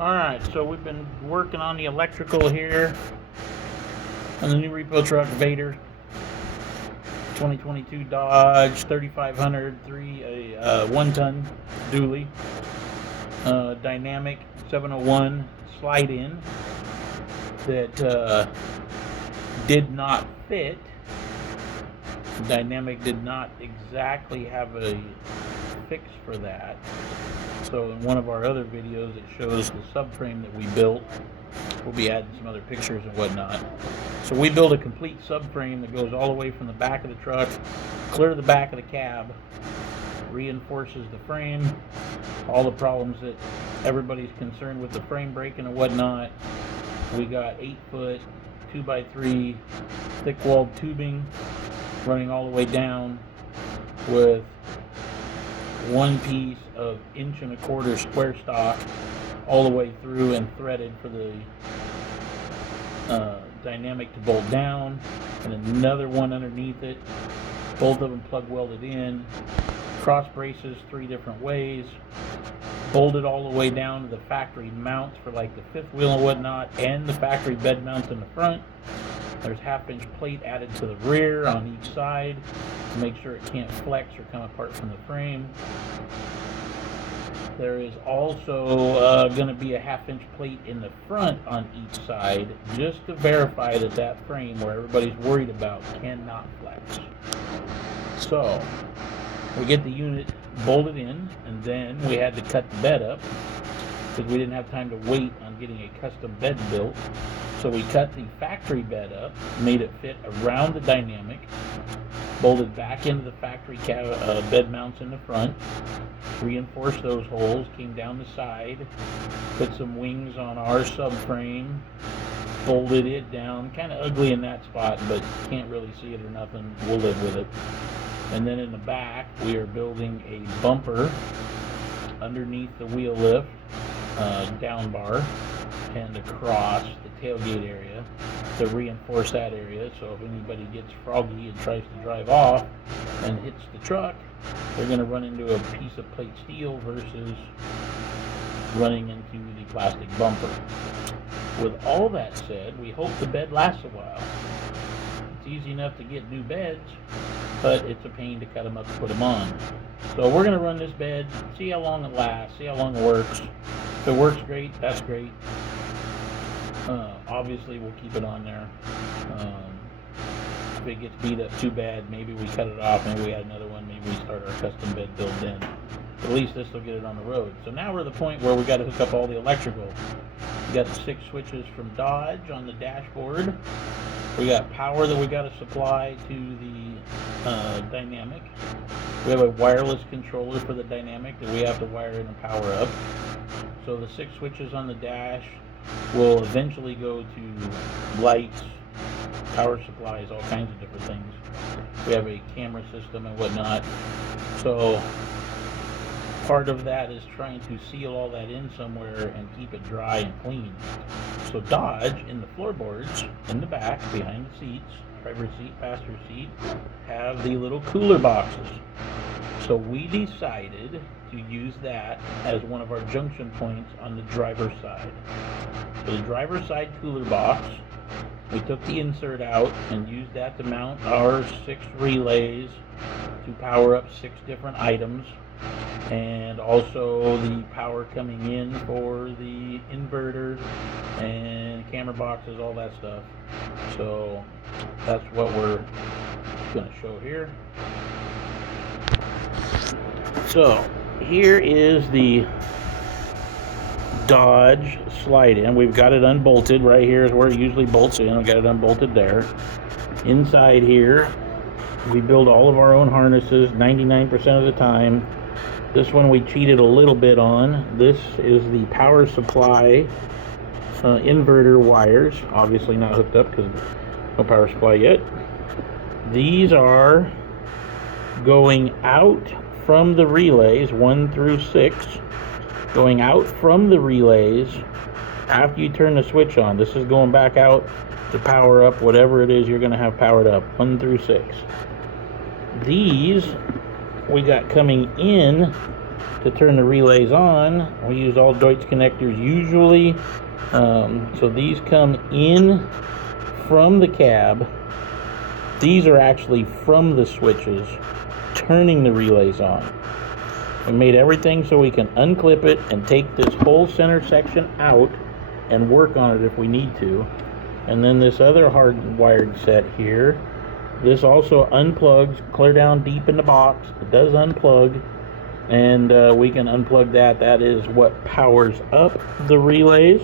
Alright, so we've been working on the electrical here on the new repo truck Vader 2022 Dodge 3500 1-ton dually, dynamic 701 slide-in that did not fit. Dynamic did not exactly have a fix for that. So in one of our other videos it shows the subframe that we built. We'll be adding some other pictures and whatnot. So we built a complete subframe that goes all the way from the back of the truck clear to the back of the cab, reinforces the frame, all the problems that everybody's concerned with the frame breaking and whatnot. We got 8-foot 2x3 thick-walled tubing running all the way down with one piece of 1.25" square stock all the way through and threaded for the dynamic to bolt down, and another one underneath it, both of them plug welded in, cross braces 3 different ways, bolted all the way down to the factory mounts for like the fifth wheel and whatnot, and the factory bed mounts in the front. There's 1/2-inch plate added to the rear on each side to make sure it can't flex or come apart from the frame. There is also going to be a 1/2-inch plate in the front on each side just to verify that that frame, where everybody's worried about, cannot flex. So we get the unit bolted in, and then we had to cut the bed up because we didn't have time to wait on getting a custom bed built. So we cut the factory bed up, made it fit around the dynamic, bolted back into the factory bed mounts in the front, reinforced those holes, came down the side, put some wings on our subframe, bolted it down. Kind of ugly in that spot, but can't really see it or nothing. We'll live with it. And then in the back, we are building a bumper underneath the wheel lift, down bar, and across the tailgate area to reinforce that area, so if anybody gets froggy and tries to drive off and hits the truck, they're going to run into a piece of plate steel versus running into the plastic bumper. With all that said, we hope the bed lasts a while. It's easy enough to get new beds, but it's a pain to cut them up and put them on. So we're going to run this bed, see how long it lasts, see how long it works. If it works great, that's great. Obviously we'll keep it on there. If it gets beat up too bad, maybe we cut it off, maybe we add another one, maybe we start our custom bed build in. At least this will get it on the road. So now we're at the point where we got to hook up all the electrical. We got the 6 switches from Dodge on the dashboard. We got power that we got to supply to the dynamic. We have a wireless controller for the dynamic that we have to wire in and power up. So the 6 switches on the dash will eventually go to lights, power supplies, all kinds of different things. We have a camera system and whatnot. So part of that is trying to seal all that in somewhere and keep it dry and clean. So Dodge, in the floorboards, in the back, behind the seats, driver's seat, passenger seat, have the little cooler boxes. So we decided to use that as one of our junction points on the driver's side. For the driver's side cooler box, we took the insert out and used that to mount our 6 relays to power up 6 different items, and also the power coming in for the inverter and camera boxes, all that stuff. So that's what we're going to show here. So here is the Dodge slide-in. We've got it unbolted. Right here is where it usually bolts in. I've got it unbolted there. Inside here, we build all of our own harnesses 99% of the time. This one we cheated a little bit on. This is the power supply inverter wires. Obviously not hooked up because no power supply yet. These are going out from the relays 1 through 6, going out from the relays after you turn the switch on. This is going back out to power up whatever it is you're going to have powered up, 1 through 6. These we got coming in to turn the relays on, we use all Deutsch connectors usually. So these come in from the cab. These are actually from the switches turning the relays on. We made everything so we can unclip it and take this whole center section out and work on it if we need to. And then this other hardwired set here, this also unplugs clear down deep in the box. It does unplug, and we can unplug that. That is what powers up the relays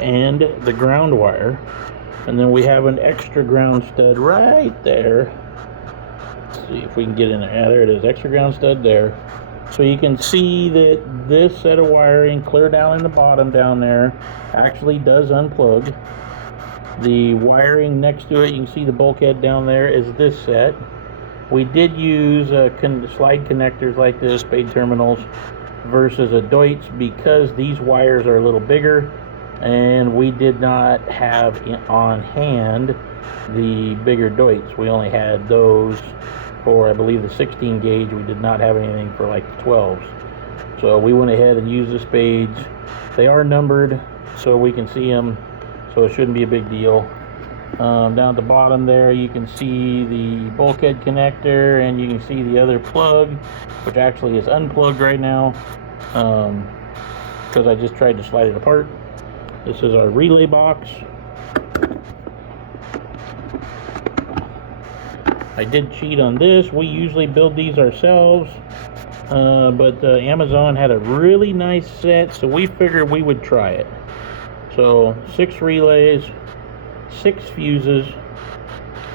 and the ground wire. And then we have an extra ground stud right there. Let's see if we can get in there. Yeah, there it is, extra ground stud there. So you can see that this set of wiring clear down in the bottom down there actually does unplug. The wiring next to it, you can see the bulkhead down there, is this set. We did use slide connectors like this, spade terminals, versus a Deutsch because these wires are a little bigger, and we did not have on hand the bigger Deutsch. We only had those for, I believe, the 16 gauge. We did not have anything for like the 12s. So we went ahead and used the spades. They are numbered so we can see them, so it shouldn't be a big deal. Down at the bottom there you can see the bulkhead connector, and you can see the other plug, which actually is unplugged right now because I just tried to slide it apart. This is our relay box. I did cheat on this. We usually build these ourselves, but Amazon had a really nice set, so we figured we would try it. So 6 relays, 6 fuses,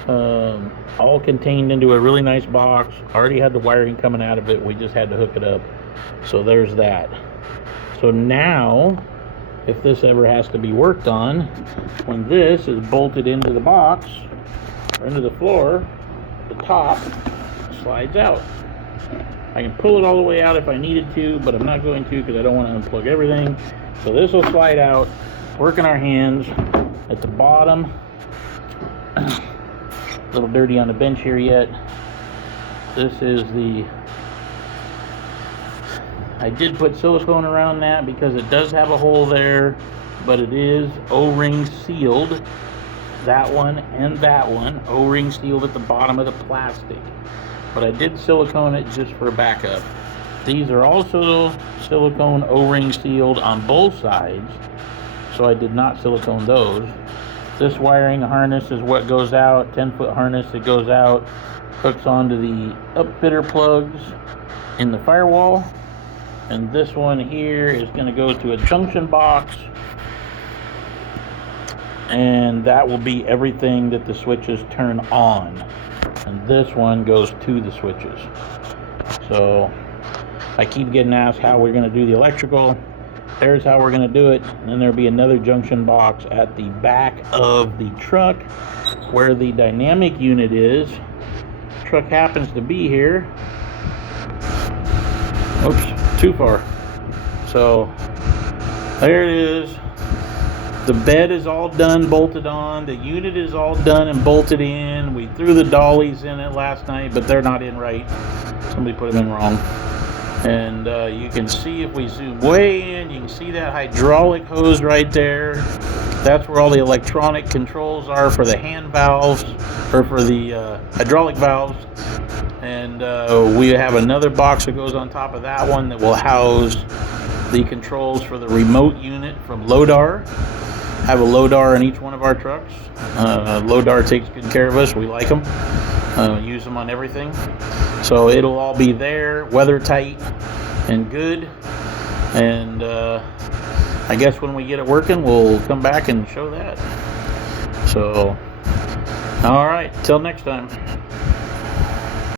all contained into a really nice box. Already had the wiring coming out of it. We just had to hook it up. So there's that. So now, if this ever has to be worked on, when this is bolted into the box or into the floor, the top slides out. I can pull it all the way out if I needed to, but I'm not going to because I don't want to unplug everything. So this will slide out, work in our hands. At the bottom, a little dirty on the bench here yet. This is the, I did put silicone around that because it does have a hole there, but it is O-ring sealed. That one and that one, O-ring sealed at the bottom of the plastic. But I did silicone it just for backup. These are also silicone O-ring sealed on both sides, so I did not silicone those. This wiring harness is what goes out, 10-foot harness that goes out, hooks onto the upfitter plugs in the firewall. And this one here is going to go to a junction box, and that will be everything that the switches turn on. And this one goes to the switches. So I keep getting asked how we're going to do the electrical. There's how we're going to do it. And then there'll be another junction box at the back of the truck where the dynamic unit is. The truck happens to be here. Oops, too far. So there it is. The bed is all done, bolted on. The unit is all done and bolted in. We threw the dollies in it last night, but they're not in right. Somebody put them in wrong. And you can see, if we zoom way in, you can see that hydraulic hose right there. That's where all the electronic controls are for the hand valves, or for the hydraulic valves. And we have another box that goes on top of that one that will house the controls for the remote unit from Lodar. Have a Lodar in each one of our trucks. Lodar takes good care of us. We like them. Use them on everything. So it'll all be there, weather tight and good. And I guess when we get it working, we'll come back and show that. So, all right, till next time.